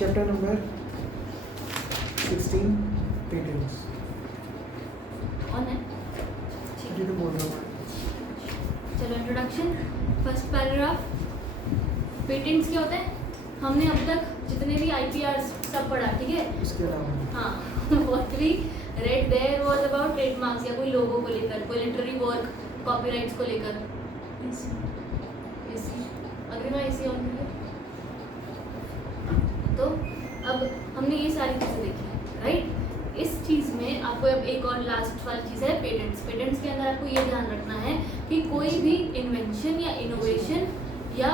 Chapter number 16 patents. On है ये तो बोल रहा हूँ। चलो इंट्रोडक्शन। First paragraph. पेटेंट्स क्या होता है? हमने अब तक जितने भी IPRs सब पढ़ा, ठीक है? इसके अलावा हाँ what we read there was about trademarks या कोई लोगो को लेकर, कोई लिटरेरी वर्क, कॉपीराइट्स को लेकर। इसी अगर मैं इसी ऑन करूँ तो अब हमने ये सारी चीज़ें देखी, राइट? इस चीज़ में आपको अब एक और लास्ट वाली चीज़ है पेटेंट्स। पेटेंट्स के अंदर आपको ये ध्यान रखना है कि कोई भी इन्वेंशन या इनोवेशन या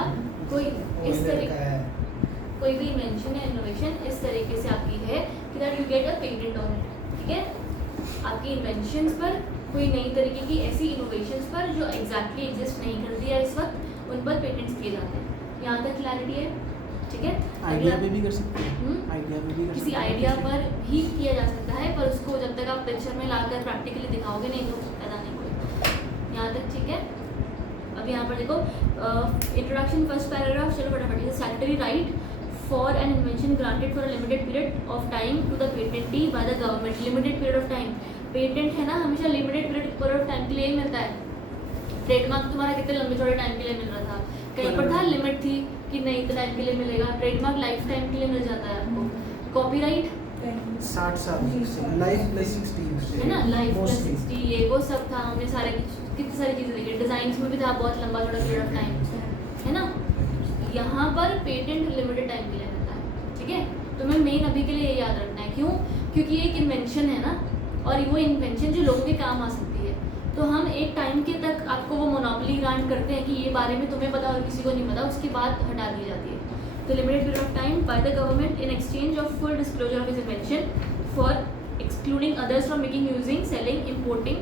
कोई इस तरीके कोई भी इन्वेंशन या इनोवेशन इस तरीके से आपकी है कि that you get a patent on it, ठीक है? आपकी इन्वेंशंस पर, कोई नई तरीके की ऐसी इनोवेशंस पर जो एग्जैक्टली एग्जिस्ट नहीं करती है इस वक्त, उन पर पेटेंट्स किए जाते हैं। यहाँ तक क्लैरिटी है, ठीक है? आइडिया पे भी कर सकते हैं। आइडिया पे भी कर किसी सकते हैं। आइडिया पर भी किया जा सकता है, पर उसको जब तक आप पिक्चर में लाकर प्रैक्टिकली दिखाओगे नहीं तो पैदा नहीं होगा। यहाँ तक ठीक है? अब यहाँ पर देखो इंट्रोडक्शन फर्स्ट पैराग्राफ। चलो फटाफट। Statutory right for an invention granted for a limited period of time to the patentee by the government. Limited period of time, patent है ना, हमेशा लिमिटेड पीरियड ऑफ टाइम के लिए ही मिलता है। ट्रेडमार्क तुम्हारा कितने लंबे थोड़े टाइम के लिए मिल रहा था? कहीं पर था लिमिट थी कि नहीं इतना टाइम के लिए मिलेगा। ट्रेडमार्क लाइफ टाइम के लिए मिल जाता है आपको। कॉपीराइट 60 साल लाइफ प्लस 60 है ना, लाइफ प्लस 60 ये वो सब था। हमने सारे कितनी सारी चीज़ें देखी। डिजाइन्स में भी था बहुत लंबा थोड़ा पीरियड ऑफ टाइम, है ना? यहाँ पर पेटेंट लिमिटेड टाइम के लिए मिलता है, ठीक है? तुम्हें मेन अभी के लिए ये याद रखना है। क्यों? क्योंकि ये एक इन्वेंशन है ना, और वो इन्वेंशन जो लोगों के काम आ सकती है। तो हम एक टाइम के तक आपको वो मोनोपोली ग्रांट करते हैं कि ये बारे में तुम्हें पता और किसी को नहीं पता, उसके बाद हटा दी जाती है। तो limited period of time by the government in exchange of full disclosure of his invention for excluding others from making, using, selling, importing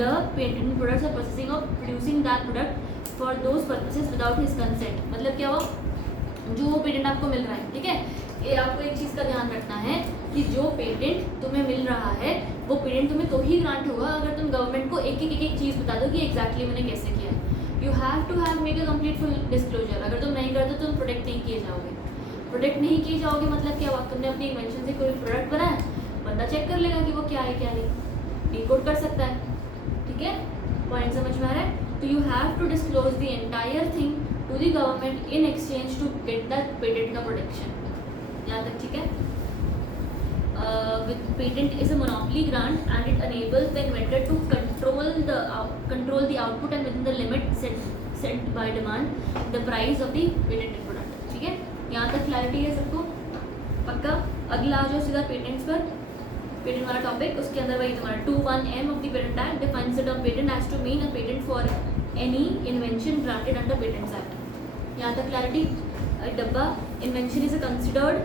the patent products और processing of producing that product for those purposes without his consent. मतलब क्या हुआ? जो वो patent आपको मिल रहा है, ठीक है? ये आपको एक चीज़ का ध्यान रखना है कि जो पेटेंट तुम्हें मिल रहा है वो पेटेंट तुम्हें तो ही ग्रांट होगा अगर तुम गवर्नमेंट को एक एक चीज़ बता दो कि एग्जैक्टली मैंने कैसे किया है। You have to have make a complete full disclosure. अगर तुम नहीं करते तो तुम प्रोटेक्ट नहीं किए जाओगे। प्रोटेक्ट नहीं किए जाओगे मतलब क्या हुआ? तुमने अपनी इन्वेंशन से कोई प्रोडक्ट बनाया, बंदा चेक कर लेगा कि वो क्या है क्या नहीं, डिकोड कर सकता है, ठीक है? पॉइंट समझ में आ रहा है? तो you have to disclose the entire thing to the government in exchange to get that patent का प्रोटेक्शन। यहाँ तक ठीक है? With patent is a monopoly grant and it enables the inventor to control the output and within the limit set by demand the price of the patented product, ठीक है? यहाँ तक clarity है सबको? पक्का? अगला आ जाओ सीधा पेटेंट्स पर। पेटेंट वाला टॉपिक, उसके अंदर वही तुम्हारा 21M of the Patent Act defines the term patent as to mean a patent for any invention granted under Patents Act. यहाँ तक क्लैरिटी? डब्बा invention is considered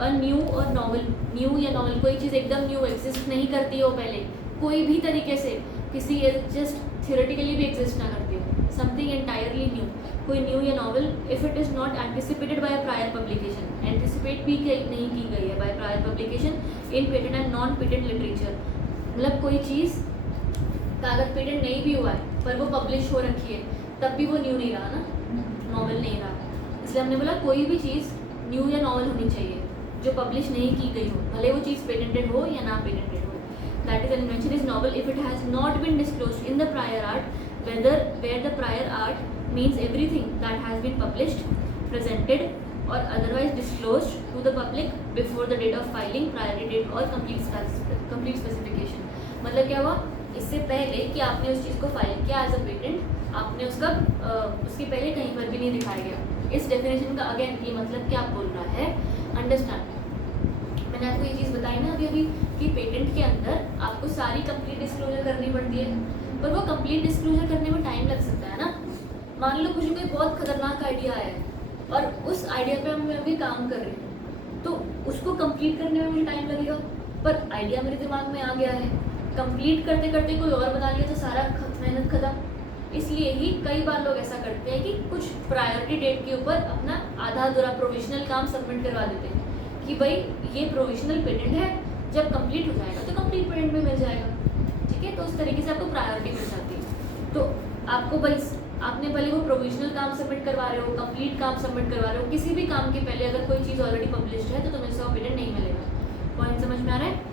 a new और नॉवल। न्यू या नॉवल, कोई चीज़ एकदम न्यू एग्जिस्ट नहीं करती हो पहले कोई भी तरीके से, किसी जस्ट थियोरेटिकली भी एग्जिस्ट ना करती हो, समथिंग एंटायरली न्यू, कोई न्यू या novel if it is not anticipated by a prior publication. Anticipate भी नहीं की गई है by prior publication in patent and non patent literature. मतलब कोई चीज़ का अगर पेटेंट नहीं भी हुआ है पर वो पब्लिश हो रखी है तब भी वो न्यू नहीं रहा ना, नॉवल नहीं रहा। इसलिए हमने बोला कोई भी चीज़ न्यू या नॉवल होनी चाहिए जो पब्लिश नहीं की गई हो, भले वो चीज़ पेटेंटेड हो या ना पेटेंटेड हो। That is an invention is novel if it has not been disclosed in the prior art where the prior art means everything that has been published, presented और otherwise disclosed to the public before the date of filing, priority date और complete specification. मतलब क्या हुआ? इससे पहले कि आपने उस चीज़ को फाइल किया एज अ पेटेंट, आपने उसका उसके पहले कहीं पर भी नहीं दिखाया गया। इस डेफिनेशन का अगेन ये मतलब क्या बोल रहा है? अंडरस्टैंड। मैंने आपको ये चीज़ बताई ना अभी कि पेटेंट के अंदर आपको सारी कंप्लीट डिस्क्लोजर करनी पड़ती है, पर वो कंप्लीट डिस्क्लोजर करने में टाइम लग सकता है ना। मान लो मुझे कोई बहुत खतरनाक आइडिया है और उस आइडिया पे मैं अभी काम कर रही हूँ, तो उसको कंप्लीट करने में मुझे टाइम लगेगा, पर आइडिया मेरे दिमाग में आ गया है, कंप्लीट करते करते कोई और बना लिया तो सारा मेहनत खत्म। इसलिए ही कई बार लोग ऐसा करते हैं कि कुछ प्रायोरिटी डेट के ऊपर अपना आधा अधूरा प्रोविजनल काम सबमिट करवा देते हैं कि भाई ये प्रोविजनल पेटेंट है, जब कंप्लीट हो जाएगा तो कंप्लीट पेटेंट में मिल जाएगा, ठीक है? तो उस तरीके से आपको प्रायोरिटी मिल जाती है। तो आपको भाई आपने भले वो प्रोविजनल काम सबमिट करवा रहे हो, कंप्लीट काम सबमिट करवा रहे हो, किसी भी काम के पहले अगर कोई चीज़ ऑलरेडी पब्लिश्ड है तो तुम्हें इसका पेटेंट नहीं मिलेगा। पॉइंट समझ में आ रहा है?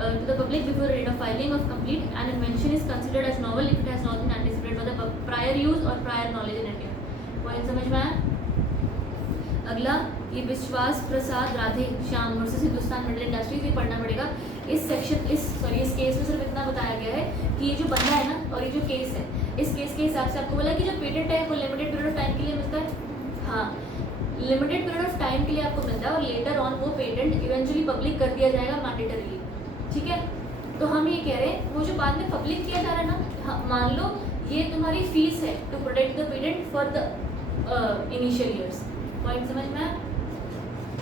To the public before date of filing of complete an invention is considered as novel if it has not been anticipated by the prior use or prior knowledge in India. Point समझ में आया? अगला ये Vishwas Prasad Radhe Shyam versus Hindustan metal industries, ये पढ़ना पड़ेगा। इस case में सिर्फ इतना बताया गया है कि ये जो बंदा है ना और ये जो केस है, इस केस के हिसाब से आपको बोला कि जो पेटेंट है वो लिमिटेड पीरियड ऑफ टाइम के लिए मिलता है। हाँ, लिमिटेड पीरियड ऑफ टाइम के लिए आपको मिलता है और लेटर ऑन वो पेटेंट इवेंचुअली पब्लिक कर दिया जाएगा मैंडेटरीली। ठीक है, तो हम ये कह रहे हैं वो जो बाद में पब्लिक किया जा रहा है ना, मान लो ये तुम्हारी फीस है to protect the patent for the initial years. Point समझ में आया?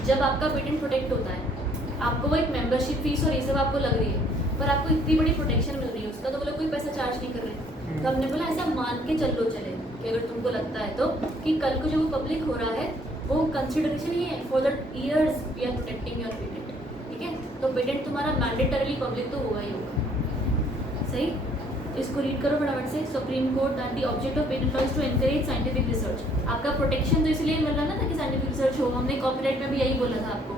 जब आपका पेटेंट प्रोटेक्ट होता है आपको वो एक मेंबरशिप फीस और ये सब आपको लग रही है, पर आपको इतनी बड़ी प्रोटेक्शन मिल रही है उसका, तो वो लोग कोई पैसा चार्ज नहीं कर रहे। तो हमने बोला ऐसा मान के चल लो चले कि अगर तुमको लगता है तो कि कल को जो वो पब्लिक हो रहा है वो कंसिडरेशन ही है for the years we are protecting your patent. ठीक है, तो पेटेंट तुम्हारा मैंडेटरीली पब्लिक तो होगा ही होगा। सही, इसको रीड करो फटाफट से। Supreme Court that the object of patent law is to encourage scientific research. आपका प्रोटेक्शन तो इसलिए मिल रहा है ना ताकि साइंटिफिक रिसर्च हो। हमने कॉपीराइट में भी यही बोला था आपको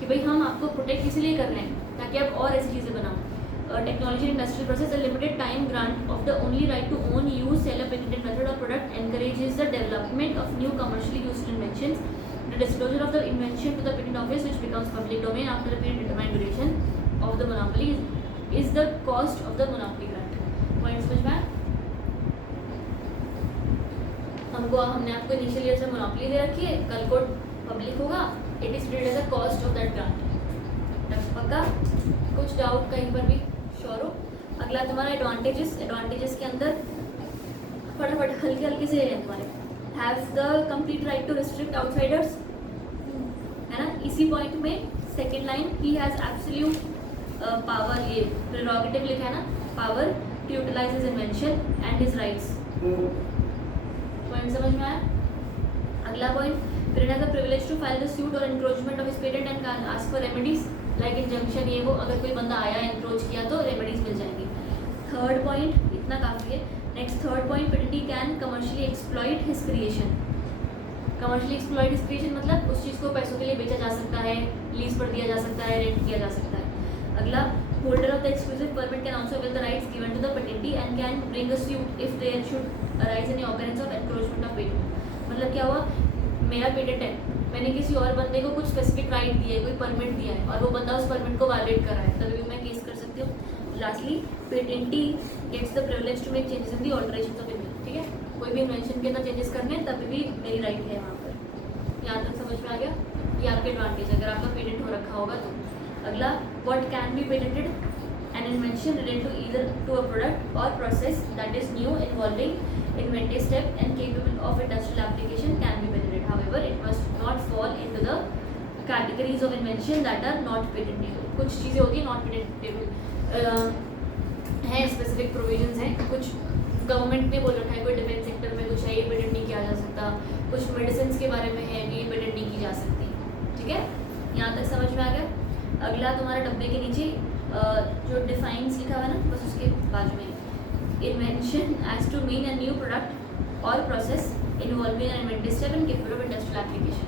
कि भाई हम आपको प्रोटेक्ट इसलिए कर रहे हैं ताकि आप और ऐसी चीज़ें बनाओ। Technology industrial process a limited time grant of the only right to own use sell a patented method और product encourages the development of new commercially used inventions. The disclosure of the invention to the patent office, which becomes public domain after a period determined duration of the monopoly, is the cost of the monopoly grant. Point समझ में आया? हमने आपको initial year से monopoly दे रखी है, कल को पब्लिक होगा, it is treated as a cost of that grant. पक्का? कुछ डाउट कहीं पर भी? श्योर हो? अगला तुम्हारा एडवांटेजेस के अंदर फटाफट हल्के से है तुम्हारे। Have the complete right to restrict outsiders, है ना? इसी पॉइंट में second line, he has absolute power, ये प्रेरोगेटिव लिखा है ना, power to utilise his invention and his rights. Point समझ में आया? अगला point, patent has the privilege to file the suit और encroachment of his patent and can ask for remedies like injunction, ये वो, अगर कोई बंदा आया एनक्रोच किया तो रेमेडीज मिल जाएंगी। थर्ड पॉइंट, इतना काफ़ी है। Next third point, patentee can commercially exploit his creation. Commercially exploit his creation मतलब उस चीज़ को पैसों के लिए बेचा जा सकता है, लीज पर दिया जा सकता है, रेंट किया जा सकता है। अगला, holder of the exclusive permit can also avail the rights given to the patentee and can bring a suit if there should arise any occurrence of encroachment of patent. मतलब क्या हुआ, मेरा पेटेंट है, मैंने किसी और बंदे को कुछ स्पेसिफिक राइट दिया है, कोई परमिट दिया है और वो बंदा उस परमिट को वायलेट कर रहा है, तभी भी मैं केस कर सकती हूँ। Lastly, patentee gets the privilege to make changes in the alteration of invention. ठीक है, कोई भी इन्वेंशन के अंदर चेंजेस करने हैं तभी भी मेरी राइट है वहाँ पर। यहाँ तक समझ में आ गया? ये आपके एडवांटेज अगर आपका पेटेंट हो रखा होगा तो। अगला, what can be patented, an invention related to either to a product और process that is new involving inventive step and capable of industrial application can be patented. However it must not fall into the categories of invention that are not patentable. कुछ चीज़ें होती हैं not patentable हैं, specific provisions हैं, कुछ government ने बोल रखा है, कोई डिफेंस सेक्टर में कुछ है ये पेटेंट नहीं किया जा सकता, कुछ मेडिसिन के बारे में है कि ये पेटेंट नहीं की जा सकती। ठीक है, यहाँ तक समझ में आ गया? अगला तुम्हारे डब्बे के नीचे जो डिफाइंस लिखा हुआ है ना, बस उसके बाजू में, invention as to mean a new product और process involving an inventive step and capable of industrial application.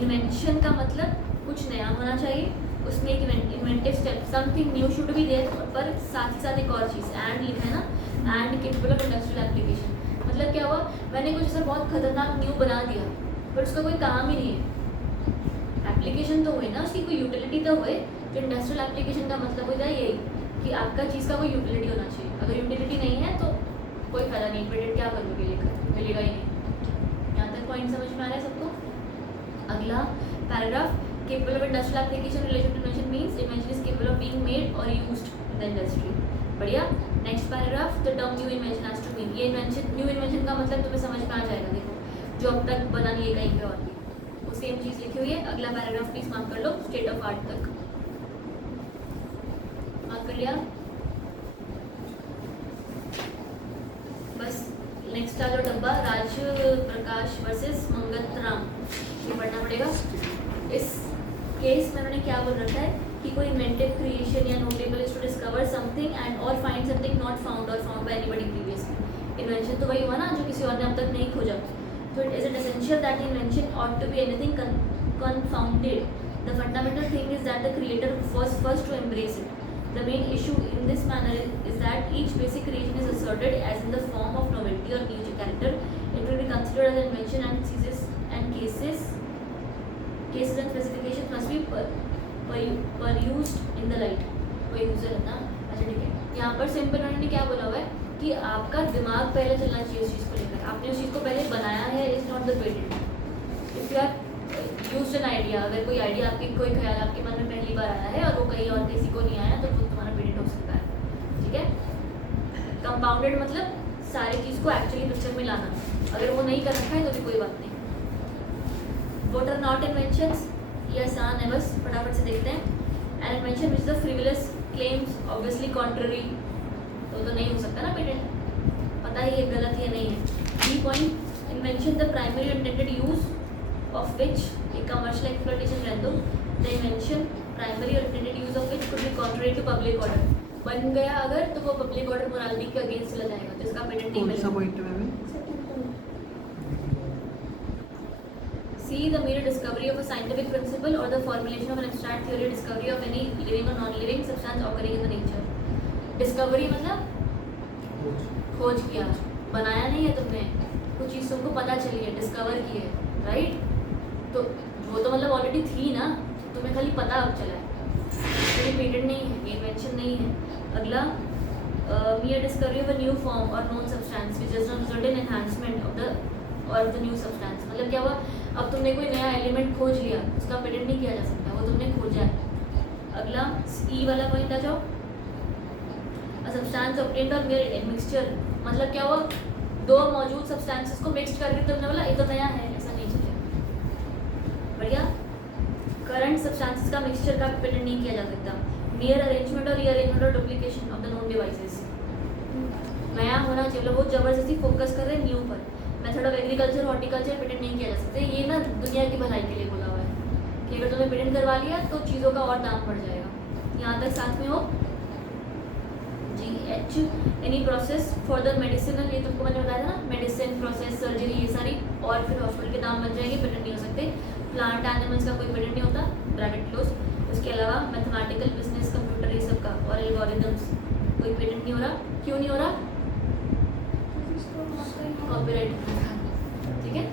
Invention का मतलब कुछ नया होना चाहिए, उसमें एक inventive step, something new should be there, पर साथ ही साथ एक और चीज़ एंड लिखा है ना, and capable of industrial application. मतलब क्या हुआ, मैंने कुछ ऐसा बहुत खतरनाक न्यू बना दिया पर उसका कोई काम ही नहीं है। एप्लीकेशन तो हुई ना, उसकी कोई यूटिलिटी तो हुए। तो इंडस्ट्रियल एप्लीकेशन का मतलब हो जाए यही कि आपका चीज़ का कोई यूटिलिटी होना चाहिए। अगर यूटिलिटी नहीं है तो कोई फायदा नहीं, पेटेंट क्या करोगे लेकर, मिलेगा ही नहीं। यहाँ तक पॉइंट समझ में आ रहा है सबको? अगला paragraph, capable of industrial application relation to invention means invention is capable of being made or used in the industry। बढ़िया। Next paragraph, the term new invention has to mean, ये इन्वेंशन, न्यू इन्वेंशन का मतलब तुम्हें समझ में आ जाएगा। देखो जो अब तक बना नहीं है कहीं पे और भी, वो सेम चीज़ लिखी हुई है। अगला पैराग्राफ प्लीज मार्क कर लो, स्टेट ऑफ आर्ट तक मार्क कर लिया? बस नेक्स्ट आ जो डब्बा, राज प्रकाश वर्सेस मंगतराम, ये पढ़ना पड़ेगा। इस केस में उन्होंने क्या बोल रखा है कि कोई इन्वेंटिव क्रिएशन या notable is to discover something and और फाइंड समथिंग नॉट फाउंड और found by anybody previously. Invention तो वही हुआ ना जो किसी और ने अब तक नहीं खोजा. So it isn't essential that the invention ought to be anything confounded. The fundamental thing is that the creator was first to embrace it. The main issue in this manner is that each basic creation is asserted as in the form of novelty or new character. It will be considered as an invention and cases and specifications must be perused in the light. Peruser है ना. अच्छा ठीक है. यहाँ पर simple ने क्या बोला हुआ है कि आपका दिमाग पहले चलना चाहिए उस चीज़ को लेकर. आपने उस चीज़ को पहले बनाया है, is not the patent. If you are use an idea, अगर कोई आइडिया आपके कोई ख्याल आपके मन में पहली बार आया है और वो कहीं और किसी को नहीं आया तो वो तुम्हारा पेटेंट हो सकता है. ठीक है. कंपाउंडेड मतलब सारी चीज़ को एक्चुअली पिक्चर में लाना. अगर वो नहीं कर रखा है तो भी कोई बात नहीं. वॉट आर नॉट इन्वेंशंस, ये आसान है, बस फटाफट से देखते हैं. An invention which the frivolous claims obviously contrary, तो नहीं हो सकता ना पेटेंट. पता ही ये गलत या नहीं है. B point, invention the primary intended use of which, एक कमर्शियल एक्सप्लॉयटेशन रहता हो. The invention primary intended use of which could be contrary to public order. बन गया अगर तो वो पब्लिक ऑर्डर मोरालिटी के अगेंस्ट चला जाएगा, तो इसका पेटेंट नहीं मिलेगा. पॉइंट में See the mere discovery of a scientific principle or the formulation of an abstract theory, discovery of any living or non-living substance occurring in the nature. Discovery मतलब खोज किया, बनाया नहीं है तुमने, कुछ चीज़ तुमको पता चली है, डिस्कवर की है, राइट. तो वो तो मतलब ऑलरेडी थी ना, तुम्हें खाली पता अब चला है. ये पेटेंट नहीं है, ये इन्वेंशन नहीं है. अगला, mere discovery of a new form or known substance which does not result in enhancement of the new substance. मतलब क्या हुआ, अब तुमने कोई नया एलिमेंट खोज लिया, उसका पेटेंट नहीं किया जा सकता, वो तुमने खोजा है. अगला ई वाला पॉइंट आ जाओ. अ सब्सटेंस ऑब्टेन्ड और मेयर इन मिक्सचर, मतलब क्या हुआ, दो मौजूद सब्सटेंसेस को मिक्स करके तुमने बोला ये तो नया है, ऐसा नहीं चलेगा. बढ़िया. करंट सब्सटेंसेस का मिक्सचर का पेटेंट नहीं किया जा सकता. मेयर अरेंजमेंट और रीअरेंजमेंट और duplication of the known devices, नया होना चाहिए. मतलब वो जबरदस्ती फोकस कर रहे हैं न्यू पर. Method of agriculture horticulture patent नहीं किया जा सकता. ये ना दुनिया की भलाई के लिए बोला हुआ है कि अगर तुमने पेटेंट करवा लिया तो चीज़ों का और दाम बढ़ जाएगा. यहाँ तक साथ में हो. जी H, any process for the medicinal, ये तुमको मैंने बताया था ना, मेडिसिन प्रोसेस, सर्जरी, ये सारी, और फिर हॉस्पिटल के दाम बन जाएंगे, पेटेंट नहीं हो सकते. प्लांट एनिमल्स का कोई पेटेंट नहीं होता, ब्रैकेट क्लोज. उसके अलावा मैथमेटिकल, बिजनेस, कंप्यूटर, ये सब का, और एल्गोरिथम्स कोई पेटेंट नहीं हो रहा. क्यों नहीं हो रहा? कॉपीराइट. ठीक है.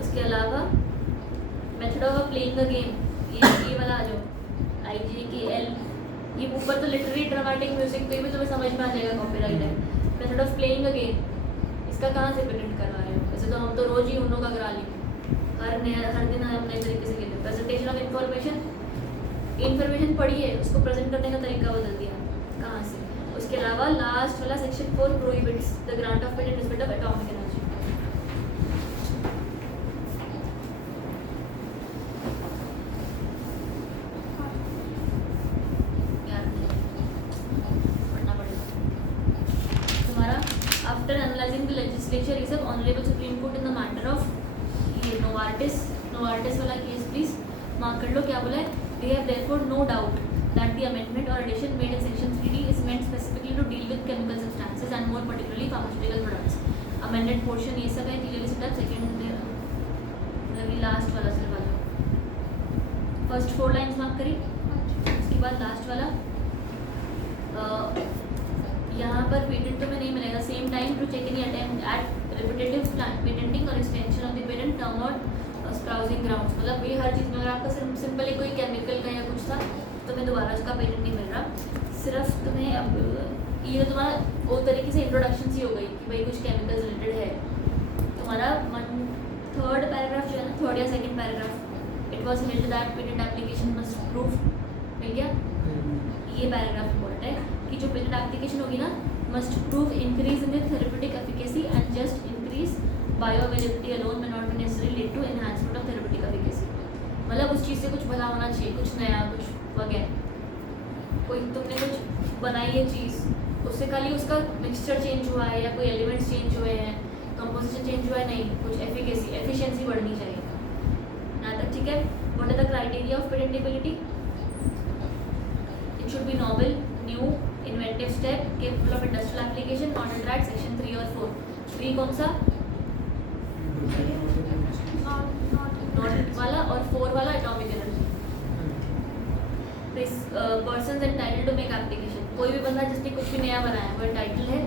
उसके अलावा method of playing the game, ये वाला आ जाओ, IGKL, ये ऊपर तो लिटरेरी ड्रामेटिक म्यूजिक पे भी तुम्हें समझ में आ जाएगा कॉपीराइट है. Method of playing the game, इसका कहाँ से पेटेंट करवा रहे हो? वैसे तो हम तो रोज ही उन लोग का करा ली, हर दिन हम नए तरीके से खेलते. प्रेजेंटेशन ऑफ इन्फॉर्मेशन पढ़ी है, उसको प्रेजेंट करने का तरीका बदल दिया, कहाँ से. उसके अलावा लास्ट वाला section 4 prohibits the grant of patent respect of atomic energy. पढ़ना पड़ेगा तुम्हारा. After analysing the legislature is honourable Supreme Court in the matter of ये नोवार्टिस वाला केस, प्लीज मार्क कर लो. क्या बोला है? We have therefore no doubt that the amendment or addition made in section 3D is meant specifically to deal with chemical substances and more particularly pharmaceutical products. Amended portion ये सब है, clearly set up. Second last वाला सिर्फ आ जाओ. First 4 lines mark करी, उसके बाद last वाला. यहाँ पर पेटेंट तुम्हें नहीं मिलेगा. Same time to check any attempt at repetitive patenting और extension of the patent term और स्प्राउजिंग ग्राउंड्स. मतलब ये हर चीज़ में, अगर आपका सिर्फ सिंपली कोई केमिकल का या कुछ था, तुम्हें दोबारा उसका पेटेंट नहीं मिल रहा. सिर्फ तुम्हें अब ये तुम्हारा वो तरीके से इंट्रोडक्शन सी हो गई कि भाई कुछ केमिकल रिलेटेड है. तुम्हारा 3rd पैराग्राफ जो है ना, 3rd या 2nd paragraph, it was held that patent application must prove, मिल गया. ये पैराग्राफ इम्पोर्टेंट है कि जो पेटेंट एप्लीकेशन होगी ना, must prove increase in the therapeutic efficacy and just increase bioavailability alone may not be necessary lead to enhancement of therapeutic efficacy. मतलब उस चीज़ से कुछ भला होना चाहिए, कुछ नया, कुछ वगैरह. कोई तुमने कुछ बनाई है चीज़, उससे खाली उसका मिक्सचर चेंज हुआ है या कोई एलिमेंट्स चेंज हुए हैं, कंपोजिशन चेंज हुआ है, नहीं, कुछ एफिशिएंसी बढ़नी चाहिए. यहाँ तक ठीक है. What are the criteria of patentability? It should be novel, new, inventive step, capable of industrial application, not attract, section 3 और 4। 3 कौन सा? नॉट वाला, और 4 वाला atomic energy. Persons entitled to make application, कोई भी बंदा जिसने कुछ भी नया बनाया वो एंटाइटल है।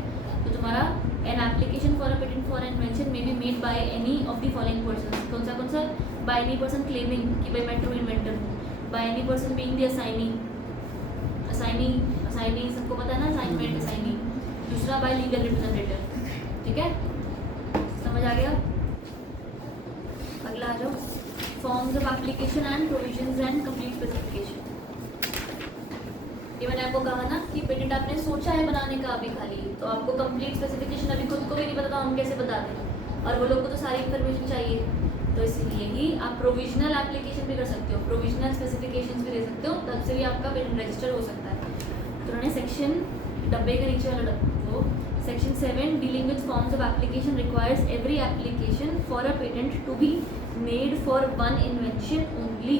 तो तुम्हारा an application for a patent for an invention may be made by any of the following persons. कौन सा? बाय एनी पर्सन क्लेमिंग कि भाई मैं ट्रू इन्वेंटर हूँ, by any person being the assignee सबको पता है ना, असाइनमेंट असाइनी। दूसरा बाय लीगल रिप्रेजेंटेटिव। ठीक है, समझ आ गया? अगला आ जाओ, forms of application and provisions and complete specification. ये मैंने आपको कहा ना कि पेटेंट आपने सोचा है बनाने का अभी खाली, तो आपको कंप्लीट स्पेसिफिकेशन अभी खुद को भी नहीं पता तो हम कैसे बता दें, और वो लोग को तो सारी इन्फॉर्मेशन चाहिए। तो इसलिए ही आप प्रोविजनल एप्लीकेशन भी कर सकते हो, प्रोविजनल स्पेसिफिकेशंस भी दे सकते हो, तब से भी आपका पेटेंट रजिस्टर हो सकता है। तो उन्होंने सेक्शन डब्बे के नीचे वाला वो section 7 dealing with forms of application requires every application for a patent to be made for one invention only.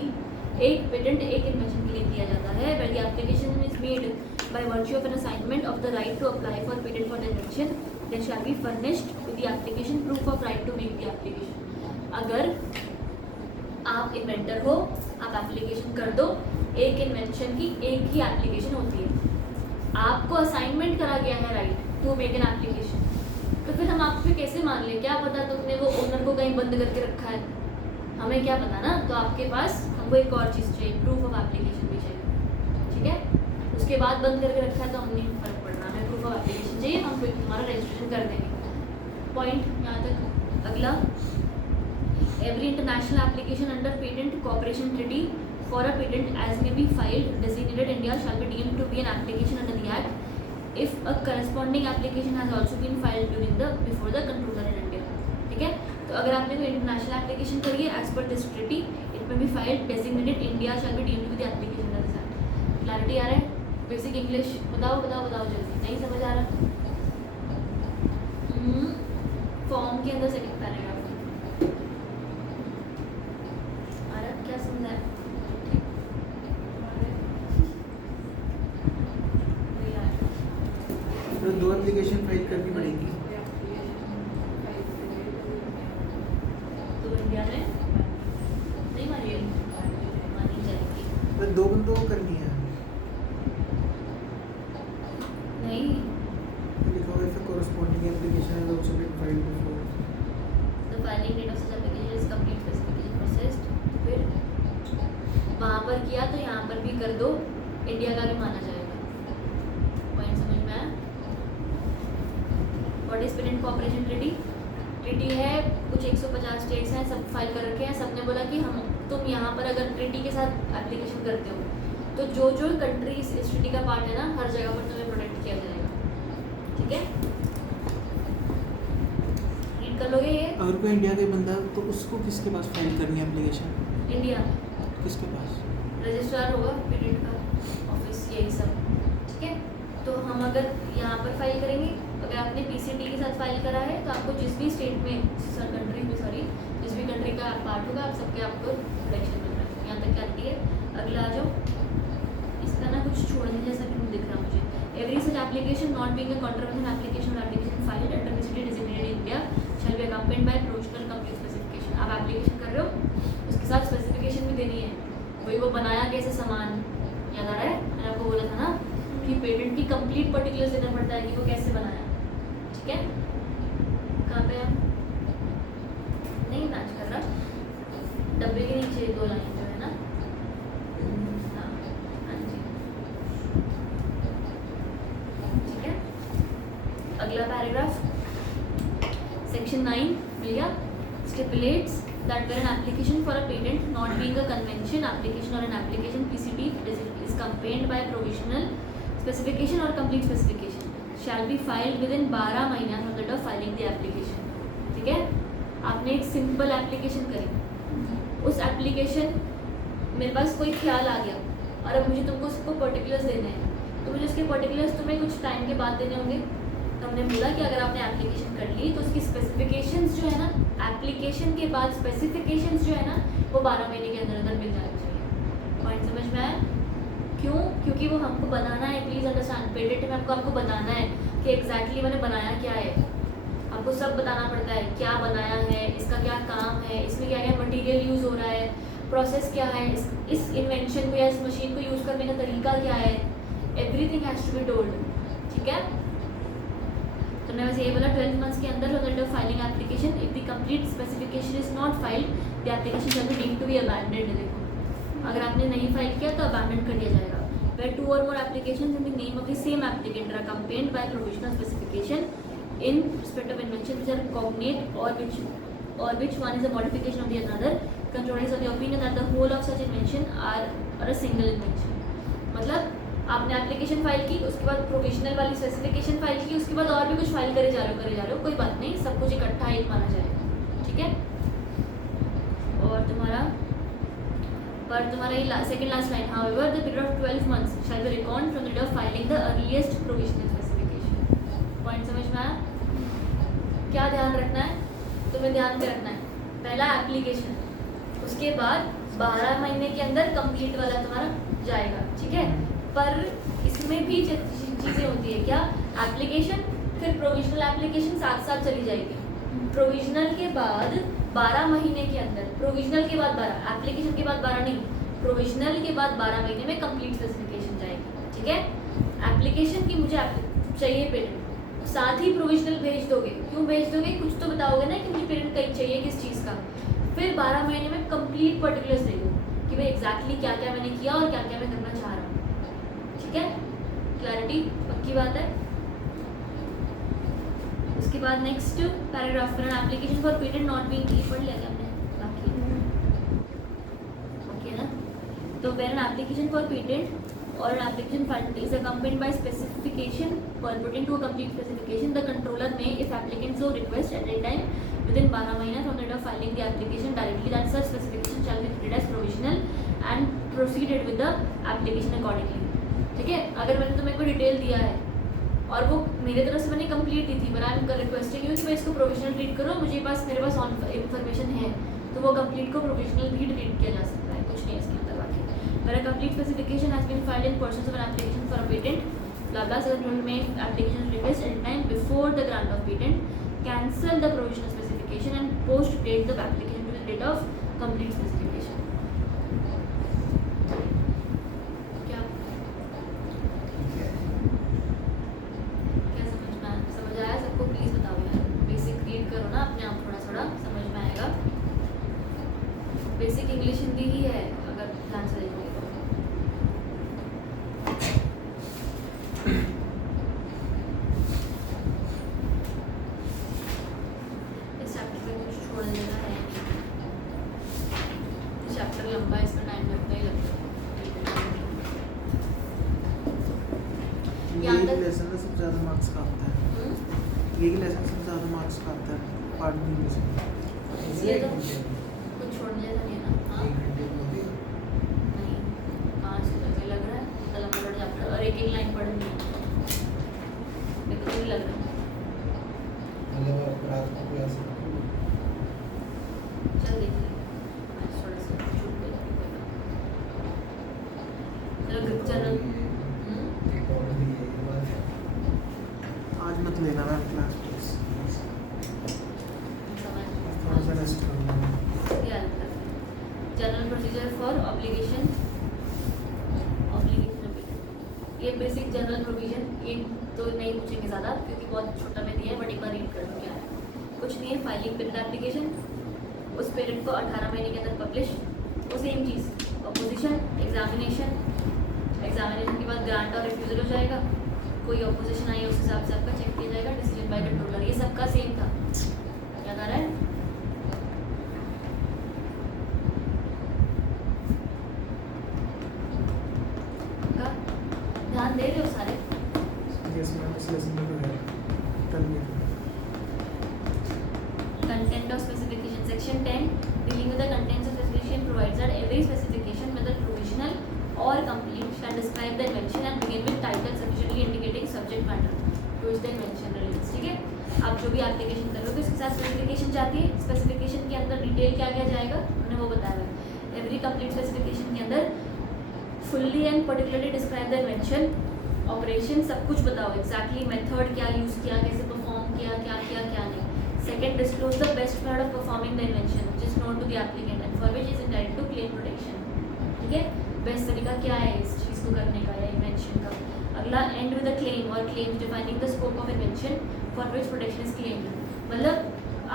एक पेटेंट एक इन्वेंशन के लिए दिया जाता है। Where the application is made by virtue of an assignment of the right to apply for patent for the invention, then shall be furnished with the application proof of right to make the application. अगर आप inventor हो, आप application कर दो, एक invention की एक ही application होती है। आपको असाइनमेंट करा गया है right to make an application, तो फिर हम आप पे कैसे मान लें? क्या पता तुमने वो ओनर को कहीं बंद करके रखा है, हमें क्या पता ना। तो आपके पास हमको एक और चीज़ चाहिए, प्रूफ ऑफ एप्लीकेशन भी चाहिए। ठीक है, उसके बाद बंद करके रखा है तो हम नहीं फर्क पड़ना, हमें प्रूफ ऑफ एप्लीकेशन चाहिए, हम फिर तुम्हारा रजिस्ट्रेशन कर देंगे। पॉइंट यहाँ तक। अगला, every international application under patent cooperation treaty for a patent as may be filed designated India shall be deemed to be an application under the act if a corresponding application has also been filed during the before the controller in India। ठीक है, तो अगर आपने कोई international application करी है as per this treaty, it may be filed designated India shall be deemed to be the application under this act. Clarity आ रहा है? बेसिक इंग्लिश बताओ जल्दी, नहीं समझ आ रहा? फॉर्म के अंदर सेकंड पैराग्राफ क्या समझा है? तो 2 एप्लीकेशन फाइल करनी पड़ेगी। तो इंडिया में नहीं मानी जाएगी। तो 2 बंदों को करनी है। नहीं, लिखा हुआ है corresponding application has also been filed before the filing date of such application is complete specification processed। फिर वहाँ पर किया तो यहाँ पर भी कर दो, इंडिया का भी माना जाएगा। पॉइंट समझ में आया? What is patent cooperation treaty? Treaty है, कुछ 150 स्टेट्स हैं, सब फाइल कर रखे हैं। सबने बोला कि हम तुम यहाँ पर अगर ट्रीटी के साथ एप्लीकेशन करते हो तो जो जो कंट्रीज इस ट्रीटी का पार्ट है ना, हर जगह पर तुम्हें प्रोटेक्ट किया जाएगा। ठीक है, रीड कर लोगे ये? अगर कोई इंडिया का बंदा तो उसको किसके पास फाइल करनी है एप्लीकेशन? इंडिया किसके पास? रजिस्ट्रार होगा पेटेंट का ऑफिस, यही सब। ठीक है, तो हम अगर यहाँ पर फाइल करेंगे, अगर आपने पीसीटी के साथ फाइल करा है तो आपको जिस भी स्टेट में जिस भी कंट्री का पार्ट होगा, आप सबके आपको प्रोटेक्शन मिल रहा है। यहाँ तक क्या आती है? अगला आ जाओ, इसका ना कुछ छोड़ने जैसा भी दिख रहा मुझे। Every such application not being a controversial application और application filed under PCT designated India shall be accompanied by provisional complete specification. आप एप्लीकेशन कर रहे हो, उसके साथ स्पेसिफिकेशन भी देनी है, वही वो बनाया कैसे सामान, याद आ रहा है? मैंने आपको बोला था ना कि पेटेंट की कंप्लीट पर्टिकुलर्स देना पड़ता है कि वो कैसे बनाया। ठीक है, कहाँ पे हम नहीं मैच कर रहा, डब्बे के नीचे 2 लाइन जो है ना। हाँ जी, ठीक है। अगला पैराग्राफ सेक्शन 9 मिल गया। स्टिपुलेट्स that where an application for a patent not being a convention application or an application PCT is accompanied by a provisional specification or complete specification shall be filed within 12 महीना from the date of filing the application। ठीक है, आपने एक simple application करी, उस application मेरे पास कोई ख्याल आ गया और अब मुझे तुमको उसको पर्टिकुलर्स देने हैं, तो मुझे उसके पर्टिकुलर्स तुम्हें कुछ टाइम के बाद देने होंगे। तो हमने बोला कि अगर आपने एप्लीकेशन कर ली तो उसकी स्पेसिफिकेशंस जो है ना, एप्लीकेशन के बाद स्पेसिफिकेशंस जो है ना, वो 12 महीने के अंदर अंदर मिल जानी चाहिए। पॉइंट समझ में आया? क्यों? क्योंकि वो हमको बनाना है, प्लीज़ अंडरस्टैंड, पेटेंट में आपको बनाना है कि एग्जैक्टली मैंने बनाया क्या है। आपको सब बताना पड़ता है, क्या बनाया है, इसका क्या काम है, इसमें क्या क्या मटेरियल यूज़ हो रहा है, प्रोसेस क्या है, इस इन्वेंशन को या इस मशीन को यूज़ करने का तरीका क्या है, everything has to be told. ठीक है, तो मैं वैसे ये बोला 12 months के अंदर of filing application if the complete specification is not filed the application shall be deemed to be abandoned. देखो, अगर आपने नहीं फाइल किया तो अबैंडन कर दिया जाएगा। Where 2 or more applications in the name of the same applicant are accompanied by provisional specification in respect of invention which are cognate or which one is a modification of the another, control is of the opinion that the whole of such invention are a single invention। मतलब आपने application file की, उसके बाद provisional वाली specification file की, उसके बाद और भी कुछ फाइल करे जा रहे हो, कोई बात नहीं, सब कुछ इकट्ठा एक माना जाएगा। ठीक है, और तुम्हारा ये second last line, however the period of 12 months shall be reckoned from the date of filing the earliest provisional specification। Point समझ में आया? क्या ध्यान रखना है? तुम्हें ध्यान में रखना है, पहला एप्लीकेशन, उसके बाद 12 महीने के अंदर कंप्लीट वाला तुम्हारा जाएगा। ठीक है, पर इसमें भी चीज़ें होती है, क्या? एप्लीकेशन फिर प्रोविजनल एप्लीकेशन साथ साथ चली जाएगी। प्रोविजनल के बाद 12 महीने के अंदर, प्रोविजनल के बाद 12, एप्लीकेशन के बाद 12 नहीं, प्रोविजनल के बाद 12 महीने में कंप्लीट स्पेसिफिकेशन जाएगी। ठीक है, एप्लीकेशन की मुझे चाहिए पेटेंट, साथ ही प्रोविजनल भेज दोगे। क्यों भेज दोगे? कुछ तो बताओगे ना कि मुझे पेटेंट कहीं चाहिए, किस चीज़ का। फिर 12 महीने में कंप्लीट पर्टिकुलर्स दे दो कि भाई एग्जैक्टली क्या क्या मैंने किया और क्या क्या मैं करना चाह रहा हूँ। ठीक है, क्लैरिटी पक्की बात है। उसके बाद नेक्स्ट पैराग्राफ पर application for patent not being की पढ़ लिया हमने, बाकी ओके ना। तो where an application for patent और an application filed is accompanied by specification permitting to complete specification, the controller may if applicant so request at any time within 12 महीना from the date of filing the application directly that such specification shall be treated as provisional and proceeded with the application accordingly. ठीक है, अगर मैंने तुम्हें कोई detail दिया है और वो मेरे तरफ से मैंने कंप्लीट दी थी, but I am requesting you कि मैं इसको प्रोविजनल ट्रीट करो, मेरे पास ऑन इन्फॉर्मेशन है, तो वो कंप्लीट को प्रोविजनल भी ट्रीट किया जा सकता है, कुछ नहीं इसके अंदर बाकी। मेरा complete specification has been filed in persons of an application for a patent, blah blah, so may application request at time before the grant of patent, cancel the provisional specification and post date the application to the date of complete specification। क्या समझ आया सबको? Please बताओ यार, basic read करो ना अपने आप, थोड़ा थोड़ा समझ में आएगा। बेसिक इंग्लिश हिंदी ही है अगर ध्यान से देखोगे तो। इस चैप्टर में कुछ छोड़ने देना है नहीं, चैप्टर लंबा है, इसमें टाइम लगता ही लगता है। यहाँ तक लेसन में सबसे ज़्यादा मार्क्स का आता है, यही लेसन सबसे ज़्यादा मार्क्स का आता है पार्ट बी में से। ये तो कुछ छोड़ने जैसा नहीं है ना। हाँ नहीं, 5 लगे लग रहा है, इतना लंबा पढ़ चैप्टर और एक एक लाइन पढ़नी है, मेरे को तो नहीं लग रहा। चल देखिए, आज थोड़ा सा छूट गया, चलो ग्रुप चैनल आज मत लेना मैम क्लास प्लीज, थोड़ा सा समझ रेस्ट करना। जनरल प्रोसीजर फॉर ऑब्लिगेशन ये बेसिक जनरल प्रोविजन, ये तो नहीं पूछेंगे ज़्यादा क्योंकि बहुत छोटा में दिया है, बट एक बार रीड कर दो क्या है। कुछ नहीं है, फाइलिंग पेटेंट एप्लीकेशन, उस पेटेंट को 18 महीने के अंदर पब्लिश, वो सेम चीज़, अपोजिशन, एग्जामिनेशन के बाद ग्रांट और रिफ्यूज़ल हो जाएगा, कोई अपोजिशन आई उस हिसाब से आपका चेक किया जाएगा, डिसीजन बाय कंट्रोलर, ये सबका सेम था, याद आ रहा है? ध्यान दे रहे हो सारे? यस मैम, इस लेसन में तो है कल ये content of specification section 10 dealing with the contents of specification provides that every specification whether provisional or complete shall describe the invention and begin with title sufficiently indicating subject matter to which the invention relates। ठीक है, आप जो भी application करोगे उसके साथ specification जाती है, स्पेसिफिकेशन के अंदर डिटेल क्या क्या जाएगा हमने वो बताया है। एवरी कंप्लीट स्पेसिफिकेशन के अंदर fully and particularly describe the invention, operation, सब कुछ बताओ एग्जैक्टली मेथड क्या यूज़ किया, कैसे परफॉर्म किया, क्या किया क्या नहीं. Second, disclose the best method of performing the invention which is known to the applicant and for which is entitled to claim protection. ठीक है, बेस्ट तरीका क्या है इस चीज़ को करने का या इन्वेंशन का. अगला, एंड विद द क्लेम और claim defining the scope of invention for which protection is claimed. मतलब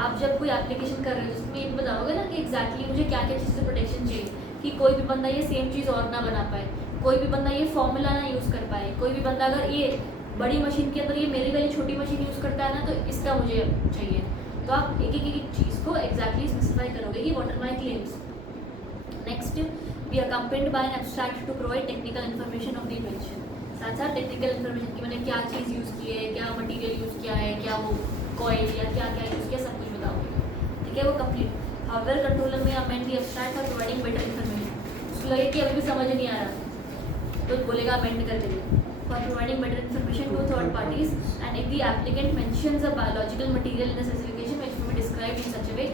आप जब कोई एप्लीकेशन कर रहे हो जिसमें ये बताओगे ना कि एग्जैक्टली मुझे क्या क्या चीज़ से प्रोटेक्शन चाहिए, कि कोई भी बंदा ये सेम चीज़ और ना बना पाए, कोई भी बंदा ये फॉर्मूला ना यूज़ कर पाए, कोई भी बंदा अगर ये बड़ी मशीन के अंदर ये मेरी वाली छोटी मशीन यूज़ करता है ना तो इसका मुझे चाहिए. तो आप एक एक चीज़ को एग्जैक्टली स्पेसिफाई करोगे कि what are my claims. Next, be accompanied by an abstract to provide technical information of the invention. साथ साथ टेक्निकल इन्फॉर्मेशन की मैंने क्या चीज़ यूज़ की है, क्या मटीरियल यूज़ किया है, क्या वो कॉइल या क्या क्या यूज़ किया, सब कुछ बताओगे. ठीक है, वो कंप्लीट. हाउएवर कंट्रोलर में amend the abstract for providing better information. उसको लगे कि अभी भी समझ नहीं आ रहा तो बोलेगा अमेंड कर देंगे. For providing better information to third parties and if the applicant mentions a biological material in the specification which may be described in such a way,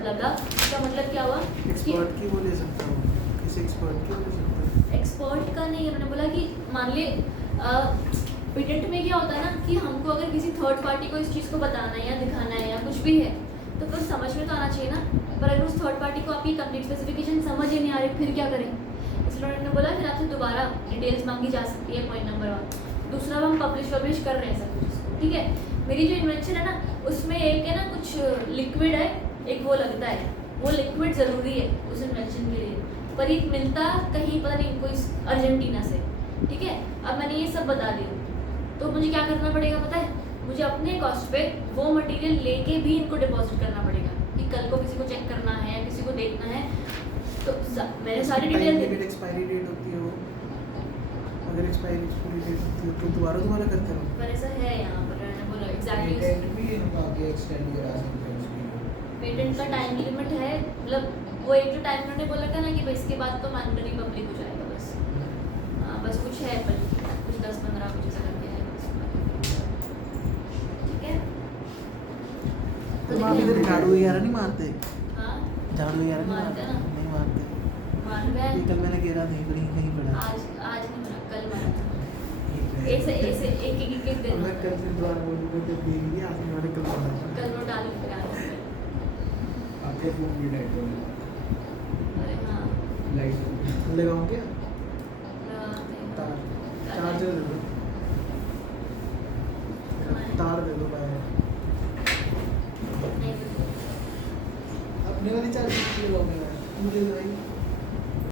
blah blah. इसका मतलब क्या हुआ? एक्सपर्ट की वो ले सकता हूँ, किसी एक्सपर्ट की ले सकता हूँ. एक्सपर्ट का नहीं, मैंने बोला कि मान ले पेटेंट में क्या होता है ना कि हमको अगर किसी थर्ड पार्टी को इस चीज़ को बताना है या दिखाना है या कुछ भी है तो फिर समझ में तो आना चाहिए ना. पर अगर उस थर्ड पार्टी को आपकी कंप्लीट स्पेसिफिकेशन समझ ही नहीं आ रही फिर क्या करें. इसलिए उन्होंने बोला फिर आपसे दोबारा डिटेल्स मांगी जा सकती है. Point number 1. दूसरा, हम पब्लिश कर रहे हैं सब कुछ इसको. ठीक है, मेरी जो इन्वेंशन है ना उसमें एक है ना कुछ लिक्विड है, एक वो लगता है, वो लिक्विड ज़रूरी है उस इन्वेंशन के लिए, पर एक मिलता कहीं पता नहीं कोई अर्जेंटीना से. ठीक है, अब मैंने ये सब बता दिया तो मुझे क्या करना पड़ेगा पता है, मुझे अपने कॉस्ट पे वो मटेरियल लेके भी इनको डिपॉजिट करना पड़ेगा कि कल को किसी को चेक करना है या किसी को देखना है तो मैंने सारी डिटेल. एक्सपायरी डेट होती है वो, अगर एक्सपायरी डेट होती है तो दोबारा करते रहो. पर ऐसा है यहाँ पर मैंने बोला एग्जैक्टली पेटेंट भी हम आगे एक्सटेंड करा सकते हैं उसकी. पेटेंट का टाइम लिमिट है. मतलब वो एक जो टाइम उन्होंने बोला था ना कि भाई इसके बाद तो मैंडेटरी पब्लिक हो जाएगा बस. हाँ बस कुछ है पर कुछ 10-15 कुछ ऐसा करके है बस. ठीक है, तो वहाँ पे झाड़ू वगैरह नहीं मारते, हाँ झाड़ू वगैरह नहीं मारते हैं ना. नहीं मारते. मान गए. ये कल मैंने गिरा नहीं पड़ा. आज नहीं मारा, कल मारा था. ऐसे ऐसे एक दिन मैं कल से दोबारा बोलूँगा तो देख लिया आज मैंने कल मारा. कल वो डालू फिर आज. आपके फोन भी लाइट हो अरे हाँ लाइट लगाऊँ क्या तार, लगाते चार्जर दे दो, तार दे दो बाहर. नहीं अपने वाली चार्जर लगाऊंगा मुझे भाई.